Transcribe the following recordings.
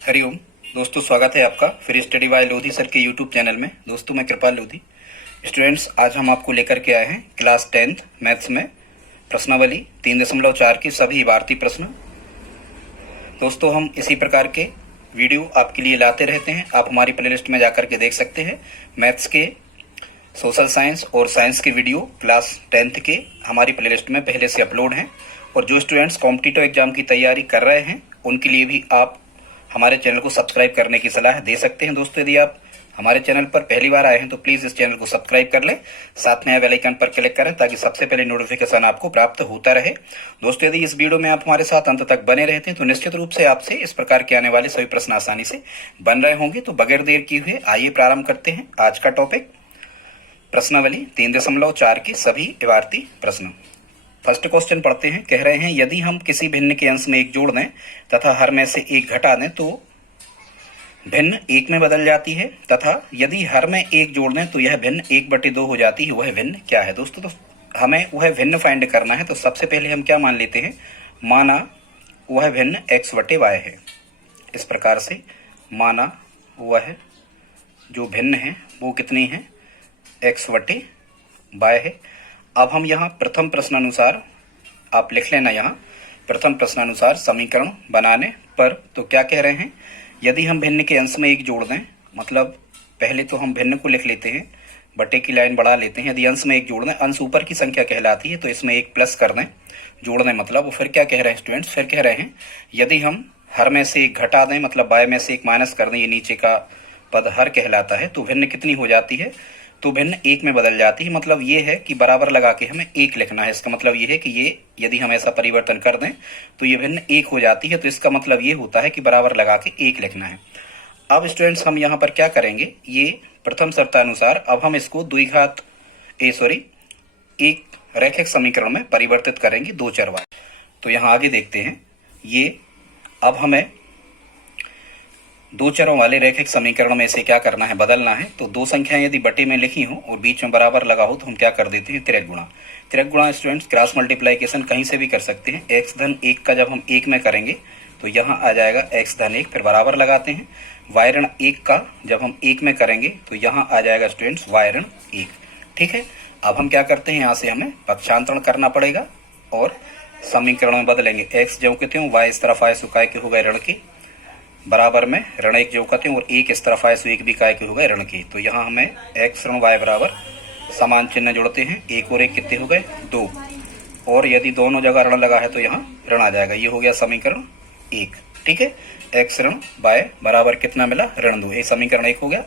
हरिओम दोस्तों, स्वागत है आपका फिर स्टडी बाय लोधी सर के यूट्यूब चैनल में। दोस्तों मैं कृपाल लोधी। स्टूडेंट्स, आज हम आपको लेकर के आए हैं क्लास 10th मैथ्स में प्रश्नावली 3.4 के सभी भारतीय प्रश्न। दोस्तों हम इसी प्रकार के वीडियो आपके लिए लाते रहते हैं। आप हमारी प्लेलिस्ट में जाकर के देख सकते हैं। मैथ्स के, सोशल साइंस और साइंस के वीडियो क्लास 10th के हमारी प्लेलिस्ट में पहले से अपलोड हैं। और जो स्टूडेंट्स कॉम्पिटिटिव एग्जाम की तैयारी कर रहे हैं उनके लिए भी आप हमारे चैनल को सब्सक्राइब करने की सलाह दे सकते हैं। दोस्तों, यदि आप हमारे चैनल पर पहली बार आए हैं तो प्लीज इस चैनल को सब्सक्राइब कर लें, साथ में बेल आइकन पर क्लिक करें ताकि सबसे पहले नोटिफिकेशन आपको प्राप्त होता रहे। दोस्तों, यदि इस वीडियो में आप हमारे साथ अंत तक बने रहते हैं तो निश्चित रूप से आपसे इस प्रकार के आने वाले सभी प्रश्न आसानी से बन रहे होंगे। तो बगैर देर किए हुए आइए प्रारंभ करते हैं आज का टॉपिक, प्रश्नावली 3.4 के सभी भारतीय प्रश्न। फर्स्ट क्वेश्चन पढ़ते हैं। कह रहे हैं यदि हम किसी भिन्न के अंश में एक जोड़ दें तथा हर में से एक घटा दें तो भिन्न एक में बदल जाती है, तथा यदि हर में एक जोड़ दें तो यह भिन्न 1/2 हो जाती है। वह भिन्न क्या है? दोस्तों, तो हमें वह भिन्न फाइंड करना है। तो सबसे पहले हम क्या मान लेते हैं, माना वह भिन्न x/y है। इस प्रकार से माना वह जो भिन्न है वो कितनी है, x/y है। अब हम यहाँ प्रथम प्रश्नानुसार, आप लिख लेना यहाँ, प्रथम प्रश्नानुसार समीकरण बनाने पर तो क्या कह रहे हैं, यदि हम भिन्न के अंश में एक जोड़ दें, मतलब पहले तो हम भिन्न को लिख लेते हैं, बटे की लाइन बढ़ा लेते हैं। यदि अंश में एक जोड़ दें, अंश ऊपर की संख्या कहलाती है, तो इसमें एक प्लस कर दें, जोड़ने मतलब। वो फिर क्या कह रहे हैं स्टूडेंट्स, फिर कह रहे हैं यदि हम हर में से एक घटा दें, मतलब बाय में से एक माइनस कर दें, ये नीचे का पद हर कहलाता है, तो भिन्न कितनी हो जाती है, तो भिन्न एक में बदल जाती है। मतलब ये है कि बराबर लगा के हमें एक लिखना है। इसका मतलब ये है कि ये यदि हम ऐसा परिवर्तन कर दें तो ये भिन्न एक हो जाती है। तो इसका मतलब ये होता है कि बराबर लगा के एक लिखना है। अब स्टूडेंट्स हम यहाँ पर क्या करेंगे, ये प्रथम शर्तानुसार अब हम इसको एक रैखिक समीकरण में परिवर्तित करेंगे, दो चर वाले। तो यहाँ आगे देखते हैं, ये अब हमें दो चरों वाले रैखिक समीकरण में से क्या करना है, बदलना है। तो दो संख्याएं यदि बटे में लिखी हो और बीच में बराबर लगा हो तो हम क्या कर देते हैं, तिरक गुणा। तिरक गुणा स्टूडेंट्स क्रॉस मल्टीप्लाइकेशन कहीं से भी कर सकते हैं। x/1 का जब हम 1 में करेंगे तो यहाँ आ जाएगा x/1, फिर बराबर लगाते हैं। y/1 का जब हम 1 में करेंगे तो यहाँ आ जाएगा स्टूडेंट्स y/1। ठीक है। अब हम क्या करते हैं, यहाँ से हमें पक्षांतरण करना पड़ेगा और समीकरण में बदलेंगे। x जो कहते हो, y इस तरफ आए सो काय के हो गए ऋण के, बराबर में ऋण 1 जो कहते हैं, और 1 इस तरफ आए सो 1 भी काय के हो गए ऋण के। तो यहाँ हमें x ऋण y बराबर समान चिन्ह जोड़ते हैं, 1 और 1 कितने हो गए, 2। और यदि दोनों जगह ऋण लगा है तो यहाँ ऋण आ जाएगा। ये हो गया समीकरण 1। ठीक है। x ऋण y बराबर कितना मिला, ऋण 2। ये समीकरण 1 हो गया।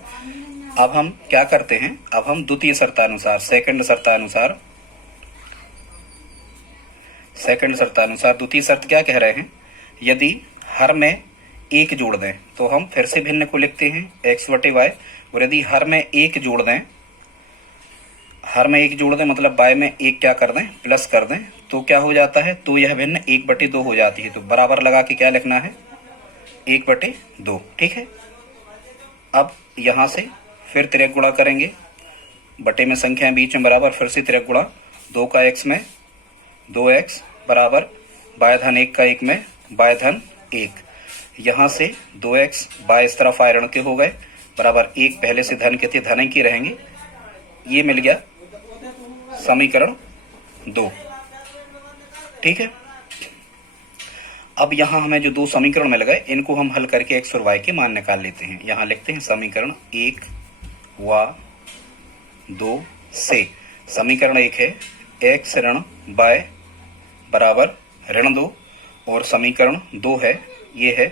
अब हम क्या करते हैं, अब हम द्वितीय शर्तानुसार, सेकंड शर्तानुसार द्वितीय शर्त क्या कह रहे हैं, यदि हर में एक जोड़ दें तो हम फिर से भिन्न को लिखते हैं x/y, और यदि हर में एक जोड़ दें, मतलब y में एक क्या कर दें, प्लस कर दें, तो क्या हो जाता है, तो यह भिन्न 1/2 हो जाती है। तो बराबर लगा के क्या लिखना है, 1/2। ठीक है। अब यहाँ से फिर तिरक गुणा करेंगे, बटे में संख्याएं बीच में बराबर, फिर से तिरक गुणा। 2 का x में 2x बराबर y/1 का 1 में y/1। यहाँ से 2x बाय इस तरफ आए ऋण के हो गए, बराबर 1 पहले से धन के थे, धन के रहेंगे। ये मिल गया समीकरण 2। ठीक है। अब यहाँ हमें जो दो समीकरण मिल गए, इनको हम हल करके x और y के मान निकाल लेते हैं। यहाँ लिखते हैं समीकरण 1 व 2 से। समीकरण 1 है x ऋण y बराबर ऋण 2, और समीकरण 2 है, ये है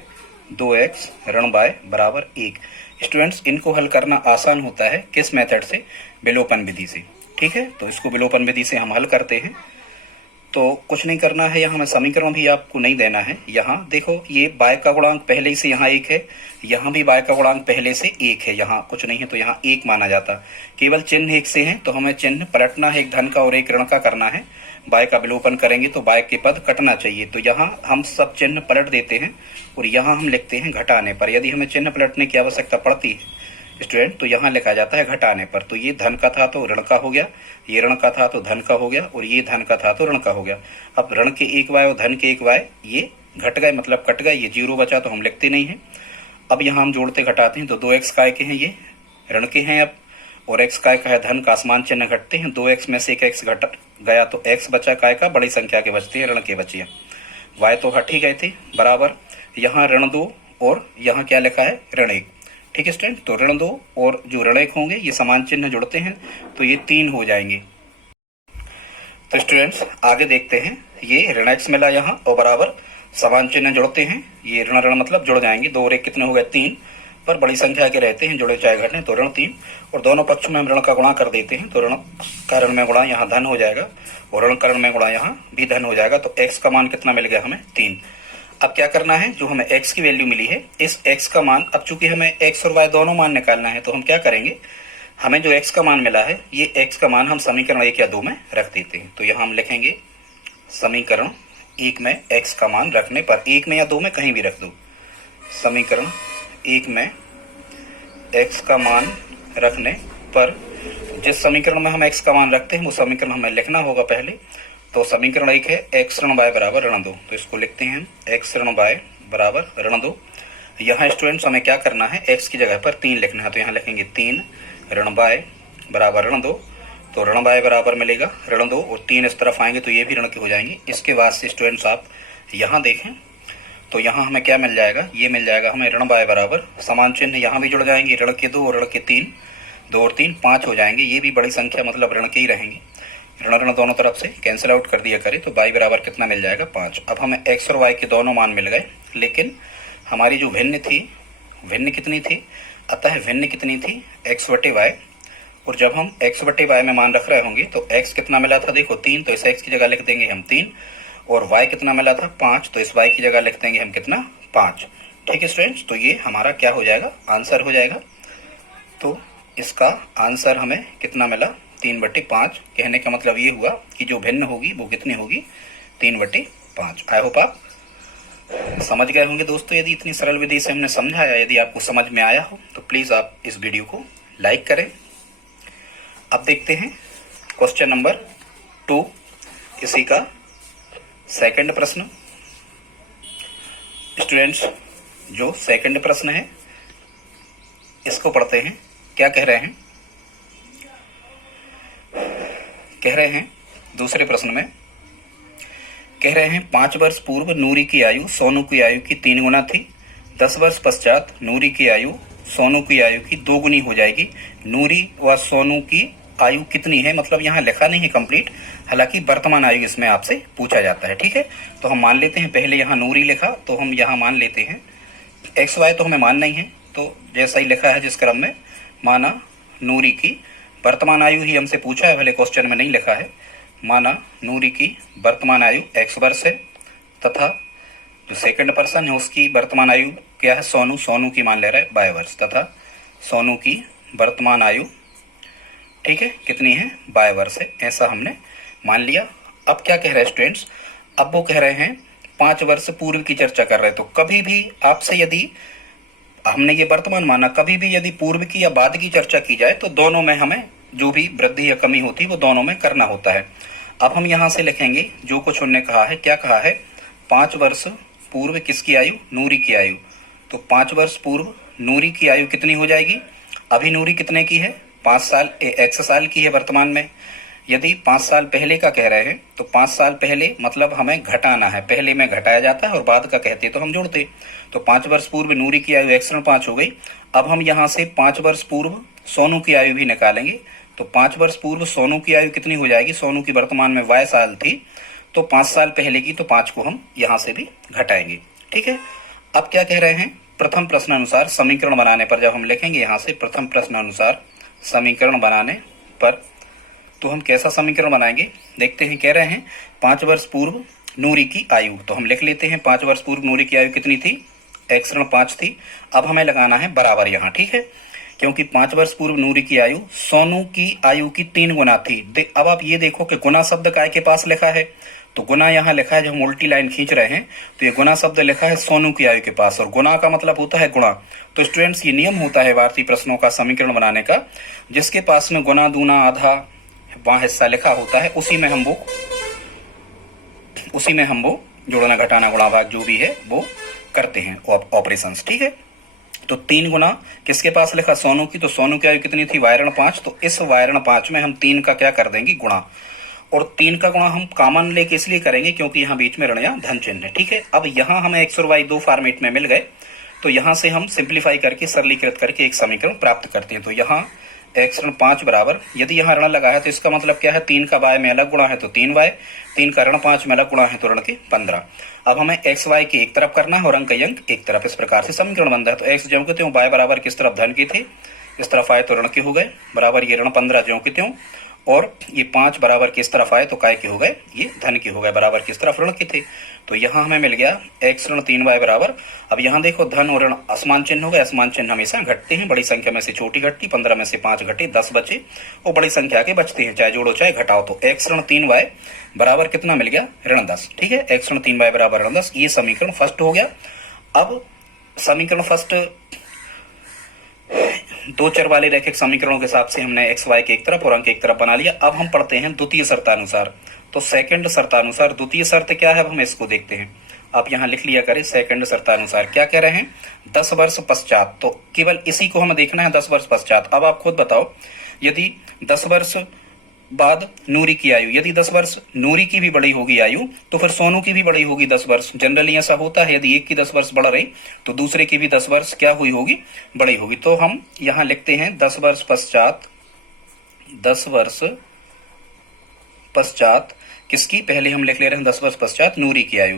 2x ऋण y बराबर 1। स्टूडेंट्स, इनको हल करना आसान होता है, किस मेथड से, विलोपन विधि से। ठीक है। तो इसको विलोपन विधि से हम हल करते हैं। तो कुछ नहीं करना है, यहाँ हमें समीकरण भी आपको नहीं देना है। यहाँ देखो, ये y का गुणांक पहले से यहाँ 1 है, यहाँ भी y का गुणांक पहले से 1 है, यहाँ कुछ नहीं है तो यहाँ 1 माना जाता। केवल चिन्ह एक से है तो हमें चिन्ह पलटना है, एक धन का और एक ऋण का करना है। y का विलोपन करेंगे तो y के पद कटना चाहिए। तो यहाँ हम सब चिन्ह पलट देते हैं और यहाँ हम लिखते हैं घटाने पर। यदि हमें चिन्ह पलटने की आवश्यकता पड़ती है स्टूडेंट तो यहाँ लिखा जाता है घटाने पर। तो ये धन का था तो ऋण का हो गया, ये ऋण का था तो धन का हो गया, और ये धन का था तो ऋण का हो गया। अब ऋण के 1y और धन के 1y ये घट गए, मतलब कट गए, ये 0 बचा तो हम लिखते नहीं है। अब यहाँ हम जोड़ते घटाते हैं तो 2x काय के हैं, ये ऋण के हैं अब, और x काय का है धन का, आसमान चिन्ह घटते हैं, 2x में से एक x घट गया तो x बचा काय का, बड़ी संख्या के बचते हैं, ऋण के बचे, y तो हट ही गए थे, बराबर यहाँ ऋण 2 और यहाँ क्या लिखा है ऋण 1। ठीक है स्टूडेंट, तो ऋण 2 और जो ऋण 1 होंगे ये समान चिन्ह जुड़ते हैं तो ये 3 हो जाएंगे। तो स्टूडेंट्स आगे देखते हैं, ये ऋण x मिला यहाँ और बराबर समान चिन्ह जुड़ते हैं, ये ऋण ऋण मतलब जुड़ जाएंगे, 2 और 1 कितने हो गए 3, पर बड़ी संख्या के रहते हैं, जुड़े चाहे घटें, तो ऋण 3, और दोनों पक्षों में हम ऋण का गुणा कर देते हैं तो ऋण का ऋण में गुणा यहाँ धन हो जाएगा और ऋण का ऋण में गुणा यहाँ भी धन हो जाएगा। तो x का मान कितना मिल गया हमें 3। अब क्या करना है, जो हमें x की वैल्यू मिली है इस x का मान, अब चूंकि हमें x और y दोनों मान निकालना है तो हम क्या करेंगे, हमें जो x का मान मिला है ये x का मान हम समीकरण 1 या 2 में रख देते हैं। तो यहाँ हम लिखेंगे समीकरण 1 में x का मान रखने पर, 1 में या 2 में कहीं भी रख दो, समीकरण 1 में x का मान रखने पर, जिस समीकरण में हम x का मान रखते हैं वो समीकरण हमें लिखना होगा पहले। तो समीकरण 1 है x ऋण y बराबर ऋण 2, तो इसको लिखते हैं x ऋण y बराबर ऋण 2। यहाँ स्टूडेंट्स हमें क्या करना है, x की जगह पर 3 लिखना है, तो यहाँ लिखेंगे 3 ऋण y बराबर ऋण 2, तो ऋण y बराबर मिलेगा ऋण 2 और 3 इस तरफ आएंगे तो ये भी ऋण के हो जाएंगे। इसके बाद से स्टूडेंट्स आप यहाँ देखें तो यहाँ हमें क्या मिल जाएगा, ये मिल जाएगा हमें ऋण y बराबर समान चिन्ह यहाँ भी जुड़ जाएंगे, ऋण के 2 और ऋण के 3, 2 और 3 5 हो जाएंगे, ये भी बड़ी संख्या मतलब ऋण के ही रहेंगे, ऋण ऋण दोनों तरफ से कैंसिल आउट कर दिया करें तो y बराबर कितना मिल जाएगा 5। अब हमें x और y के दोनों मान मिल गए, लेकिन हमारी जो भिन्न थी, भिन्न कितनी थी, अतः भिन्न कितनी थी x बटे y, और जब हम x बटे y में मान रख रहे होंगे तो x कितना मिला था देखो 3, तो इस x की जगह लिख देंगे हम 3, और y कितना मिला था 5, तो इस y की जगह लिख देंगे हम कितना 5। ठीक है स्टूडेंट्स, तो ये हमारा क्या हो जाएगा, आंसर हो जाएगा। तो इसका आंसर हमें कितना मिला 3/5। कहने का मतलब ये हुआ कि जो भिन्न होगी वो कितनी होगी 3/5। आई होप आप समझ गए होंगे दोस्तों। यदि इतनी सरल विधि से हमने समझाया, यदि आपको समझ में आया हो तो प्लीज आप इस वीडियो को लाइक करें। अब देखते हैं क्वेश्चन नंबर 2, इसी का सेकंड प्रश्न। स्टूडेंट्स जो सेकंड प्रश्न है इसको पढ़ते हैं। क्या कह रहे हैं, कह रहे हैं दूसरे प्रश्न में कह रहे हैं 5 वर्ष पूर्व नूरी की आयु सोनू की आयु की 3 गुना थी, 10 वर्ष पश्चात नूरी की आयु सोनू की आयु की 2 गुनी हो जाएगी। नूरी व सोनू की आयु कितनी है, मतलब यहाँ लिखा नहीं है कंप्लीट, हालांकि वर्तमान आयु इसमें आपसे पूछा जाता है। ठीक है, तो हम मान लेते हैं, पहले यहाँ नूरी लिखा तो हम यहाँ मान लेते हैं एक्स वाई, तो हमें मान नहीं है, तो जैसा ही लिखा है जिस क्रम में माना नूरी की वर्तमान आयु ही हमसे पूछा है, भले क्वेश्चन में नहीं लिखा है। माना नूरी की वर्तमान आयु x वर्ष है तथा जो सेकंड पर्सन है उसकी वर्तमान आयु क्या है, सोनू, सोनू की मान ले रहा है y वर्ष, तथा सोनू की वर्तमान आयु ठीक है कितनी है y वर्ष है, ऐसा हमने मान लिया। अब क्या कह रहे हैं स्टूडेंट्स, अब वो कह रहे हैं 5 वर्ष पूर्व की चर्चा कर रहे हैं। तो कभी भी आपसे यदि हमने ये वर्तमान माना, कभी भी यदि पूर्व की या बाद की चर्चा की जाए तो दोनों में हमें जो भी वृद्धि या कमी होती है वो दोनों में करना होता है। अब हम यहाँ से लिखेंगे जो कुछ उन्होंने कहा है, क्या कहा है 5 वर्ष पूर्व किसकी आयु, नूरी की आयु। तो 5 वर्ष पूर्व नूरी की आयु कितनी हो जाएगी, अभी नूरी कितने की है 5 साल, x साल की है वर्तमान में। यदि 5 साल पहले का कह रहे हैं तो 5 साल पहले मतलब हमें घटाना है, पहले में घटाया जाता है और बाद का कहते तो हम जोड़ते। तो 5 वर्ष पूर्व नूरी की आयु x/5 हो गई। अब हम यहाँ से 5 वर्ष पूर्व सोनू की आयु भी निकालेंगे। तो 5 वर्ष पूर्व सोनू की आयु कितनी हो जाएगी, सोनू की वर्तमान में y साल थी तो 5 साल पहले की, तो 5 को हम यहाँ से भी घटाएंगे। ठीक है, अब क्या कह रहे हैं, प्रथम प्रश्न अनुसार समीकरण बनाने पर, जब हम लिखेंगे यहाँ से प्रथम प्रश्न अनुसार समीकरण बनाने पर, तो हम कैसा समीकरण बनाएंगे देखते हैं। कह रहे हैं 5 वर्ष पूर्व नूरी की आयु, तो हम लिख लेते हैं 5 वर्ष पूर्व नूरी की आयु कितनी थी, x/5 थी। अब हमें लगाना है बराबर यहाँ, ठीक है, क्योंकि 5 वर्ष पूर्व नूरी की आयु सोनू की आयु की 3 गुना थी। अब आप ये देखो कि गुना शब्द काय के पास लिखा है, तो गुना यहाँ लिखा है, जब हम उल्टी लाइन खींच रहे हैं तो ये गुना शब्द लिखा है सोनू की आयु के पास, और गुना का मतलब होता है गुणा। तो स्टूडेंट्स ये नियम होता है भारतीय प्रश्नों का समीकरण बनाने का, जिसके पास में गुना, दूना, आधा वहां हिस्सा लिखा होता है उसी में हम वो जोड़ना, घटाना, गुणा, भाग जो भी है वो करते हैं ऑपरेशंस। ठीक है, तो 3 गुना किसके पास लिखा, सोनू की, तो सोनू की आयु कितनी थी, y ऋण 5, तो इस y ऋण 5 में हम 3 का क्या कर देंगे, गुणा। और 3 का गुणा हम कॉमन लेके इसलिए करेंगे क्योंकि यहाँ बीच में ऋण या धन चिन्ह है, ठीक है। अब यहाँ हमें x और y दो फॉर्मेट में मिल गए, तो यहाँ से हम सिंप्लीफाई करके सरलीकृत करके एक समीकरण प्राप्त करते हैं। तो यहाँ x ऋण 5 बराबर, यदि यहाँ ऋण लगा है तो इसका मतलब क्या है, 3 का y में अलग गुणा है तो 3y, 3 का ऋण 5 में अलग गुणा है तो ऋण के 15। अब हमें x y की एक तरफ करना है और अंक अंक एक तरफ, इस प्रकार से समीकरण बनता है। तो x ज्यों के त्यों, y बराबर किस तरफ धन के थे, इस तरफ आए तो ऋण के हो गए, बराबर ये ऋण 15 ज्यों के त्यों, और ये 5 बराबर किस तरफ आए तो काय के हो गए, ये धन के हो गए, बराबर किस तरफ, ऋण के थे। तो यहाँ हमें मिल गया x ऋण 3y बराबर, अब यहाँ देखो धन और ऋण असमान चिन्ह हो गए, असमान चिन्ह हमेशा घटते हैं, बड़ी संख्या में से छोटी घटती, 15 में से 5 घटे 10 बचे, और बड़ी संख्या के बचते हैं, चाहे जोड़ो चाहे घटाओ। तो x ऋण 3y बराबर कितना मिल गया, ऋण 10, ठीक है। x ऋण 3y बराबर ऋण 10, ये समीकरण फर्स्ट हो गया। अब समीकरण फर्स्ट दो चर वाले रैखिक समीकरणों के हिसाब से हमने एक्स वाई के एक तरफ और अंक एक तरफ बना लिया। अब हम पढ़ते हैं द्वितीय शर्तानुसार। तो सेकंड शर्तानुसार द्वितीय शर्त क्या है, अब हम इसको देखते हैं। आप यहाँ लिख लिया करें, सेकंड शर्तानुसार क्या कह रहे हैं, 10 वर्ष पश्चात, तो केवल इसी को हमें देखना है, 10 वर्ष पश्चात। अब आप खुद बताओ, यदि 10 वर्ष बाद नूरी की आयु, यदि 10 वर्ष नूरी की भी बड़ी होगी आयु, तो फिर सोनू की भी बड़ी होगी 10 वर्ष। जनरली ऐसा होता है, यदि एक की 10 वर्ष बढ़ रही तो दूसरे की भी 10 वर्ष क्या हुई होगी, बड़ी होगी। तो हम यहां लिखते हैं 10 वर्ष पश्चात, 10 वर्ष पश्चात किसकी, पहले हम लिख ले रहे हैं 10 वर्ष पश्चात नूरी की आयु।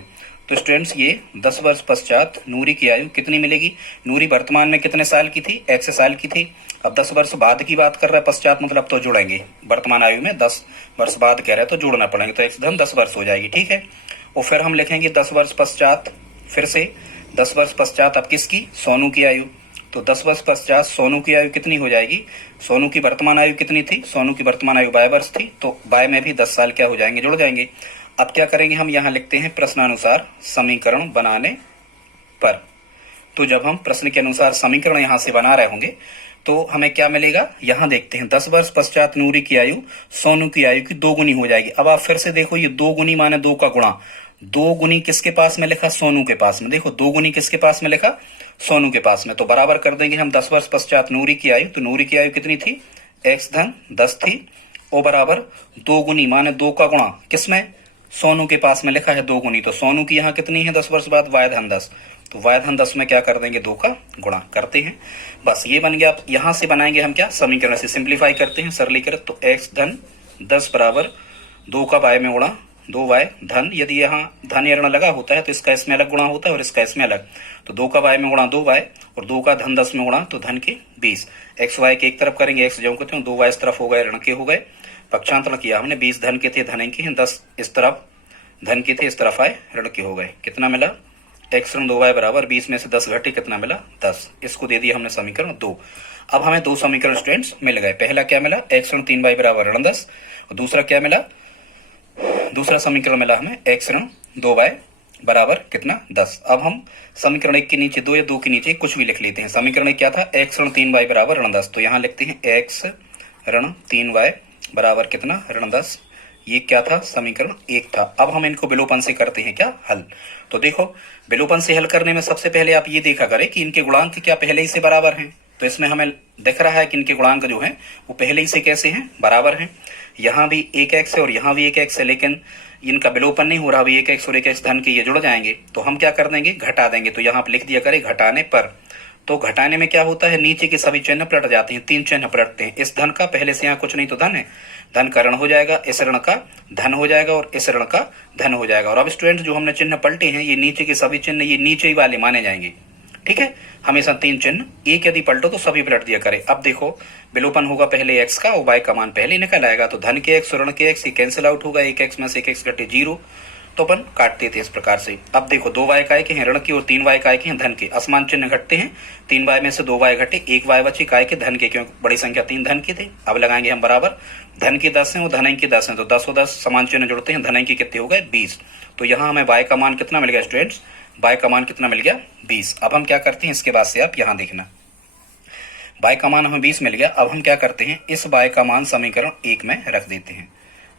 तो स्टूडेंट्स ये 10 वर्ष पश्चात नूरी की आयु कितनी मिलेगी, नूरी वर्तमान में कितने साल की थी, x साल की थी। अब 10 वर्ष बाद की बात कर रहा है पश्चात, मतलब तो जोड़ेंगे, वर्तमान आयु में 10 वर्ष बाद कह रहे हैं तो जोड़ना पड़ेंगे, तो x धन 10 वर्ष हो जाएगी, ठीक है। और फिर हम लिखेंगे 10 वर्ष पश्चात, फिर से 10 वर्ष पश्चात अब किसकी, सोनू की आयु। तो 10 वर्ष पश्चात सोनू की आयु कितनी हो जाएगी, सोनू की वर्तमान आयु कितनी थी, सोनू की वर्तमान आयु 22 वर्ष थी, तो 22 में भी 10 साल क्या हो जाएंगे, जुड़ जाएंगे। अब क्या करेंगे, हम यहाँ लिखते हैं प्रश्नानुसार समीकरण बनाने पर। तो जब हम प्रश्न के अनुसार समीकरण यहाँ से बना रहे होंगे तो हमें क्या मिलेगा, यहाँ देखते हैं 10 वर्ष पश्चात नूरी की आयु सोनू की आयु की 2 गुनी हो जाएगी। अब आप फिर से देखो, ये 2 गुनी माने 2 का गुणा, 2 गुनी किसके पास में लिखा, सोनू के पास में। देखो 2 गुनी किसके पास में लिखा, सोनू के पास में। तो बराबर कर देंगे हम 10 वर्ष पश्चात नूरी की आयु, तो नूरी की आयु कितनी थी, x धन 10 थी, और बराबर 2 गुनी माने 2 का गुणा किसमें, सोनू के पास में लिखा है 2 गुनी, तो सोनू की यहाँ कितनी है 10 वर्ष बाद, y धन 10, तो y धन 10 में क्या कर देंगे, 2 का गुणा करते हैं, बस ये बन गया। अब यहाँ से बनाएंगे हम क्या, समीकरण से सिंप्लीफाई करते हैं सरलीकृत। तो x धन 10 बराबर 2 का y में गुणा 2y धन, यदि यहाँ धन या ऋण लगा होता है तो इसका इसमें अलग गुणा होता है और इसका इसमें अलग, तो 2 का y में गुणा 2y और 2 का धन 10 में गुणा तो धन के 20। x y के एक तरफ करेंगे, x ज्यों के त्यों, 2y इस तरफ हो गए, ऋण के हो गए, पक्षांतरण किया हमने, 20 धन के थे धन के हैं, 10 इस तरफ धन के थे इस तरफ आए, ऋण के हो गए, कितना मिला, x ऋण 2y बराबर 20 में से 10 घटे कितना मिला, 10। इसको दे दिया हमने समीकरण 2। अब हमें 2 समीकरण स्टूडेंट्स मिल गए। पहला क्या मिला, x ऋण 3y बराबर ऋण 10, और दूसरा क्या मिला, दूसरा समीकरण मिला हमें x ऋण 2y बराबर कितना, 10। अब हम समीकरण 1 के नीचे 2 या 2 के नीचे कुछ भी लिख लेते हैं। समीकरण 1 क्या था, x ऋण 3y बराबर ऋण 10, तो यहाँ लिखते हैं x ऋण 3y बराबर कितना, ऋण 10। ये क्या था, समीकरण 1 था। अब हम इनको विलोपन से करते हैं क्या, हल। तो देखो विलोपन से हल करने में सबसे पहले आप ये देखा करें कि इनके गुणांक क्या पहले ही से बराबर हैं। तो इसमें हमें दिख रहा है कि इनके गुणांक जो हैं वो पहले ही से कैसे हैं, बराबर हैं। यहाँ भी 1x है और यहाँ भी 1x है, लेकिन इनका विलोपन नहीं हो रहा, अभी 1x और 1x धन के ये जुड़ जाएंगे, तो हम क्या कर देंगे, घटा देंगे। तो यहाँ आप लिख दिया करें घटाने पर। तो घटाने में क्या होता है, नीचे के सभी चिन्ह पलट जाते हैं, 3 चिन्ह पलटते हैं। इस धन का पहले से यहाँ कुछ नहीं तो धन है, धन का ऋण हो जाएगा, इस ऋण का धन हो जाएगा और इस ऋण का धन हो जाएगा। और अब स्टूडेंट जो हमने चिन्ह पलटे हैं, ये नीचे के सभी चिन्ह ये नीचे ही वाले माने जाएंगे, ठीक है। हमेशा 3 चिन्ह, एक यदि पलटो तो सभी पलट दिया करे। अब देखो विलोपन होगा पहले x का और y का मान पहले निकल आएगा, तो धन के x और ऋण के x ये कैंसिल आउट होगा, 1x में से 1x घटे 0, तो अपन काटते थे इस प्रकार से। अब देखो 2y काय के हैं ऋण की और 3y काय के हैं धन के, असमान चिन्ह घटते हैं, 3y में से 2y घटे, 1y बचे काय के धन के, क्योंकि बड़ी संख्या 3 धन के थे। अब लगाएंगे हम बराबर, धन के 10 हैं और धन के 10 हैं, तो 10 और 10 समान चिन्ह जुड़ते हैं, धन के कितने हो गए 20। तो यहाँ हमें y का मान कितना मिल गया स्टूडेंट्स, y का मान कितना मिल गया 20। अब हम क्या करते हैं, इसके बाद से आप यहाँ देखना, y का मान हमें 20 मिल गया। अब हम क्या करते हैं, इस y का मान समीकरण 1 में रख देते हैं,